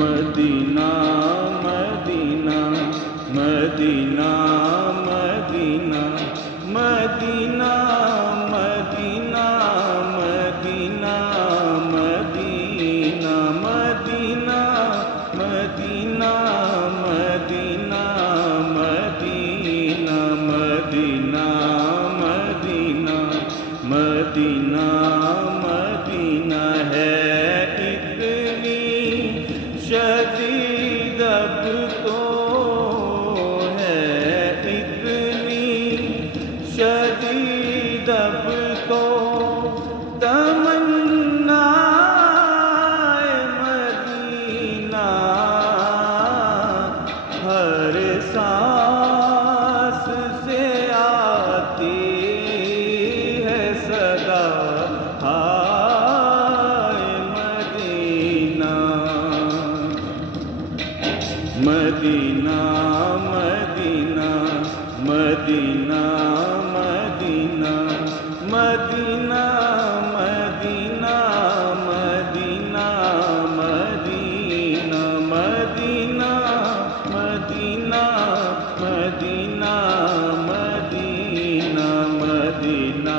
Medina Medina Medina Medina Medina Medina Medina Medina Medina Medina Medina Medina Medina Medina Medina Medina है इतनी शदीद अब तो है इतनी शदीद अब तो तमन्ना मदीना हर सांस से आती है सदा हाय Madina Medina Medina Medina Medina Medina Medina Medina Medina Medina Medina Medina Medina Medina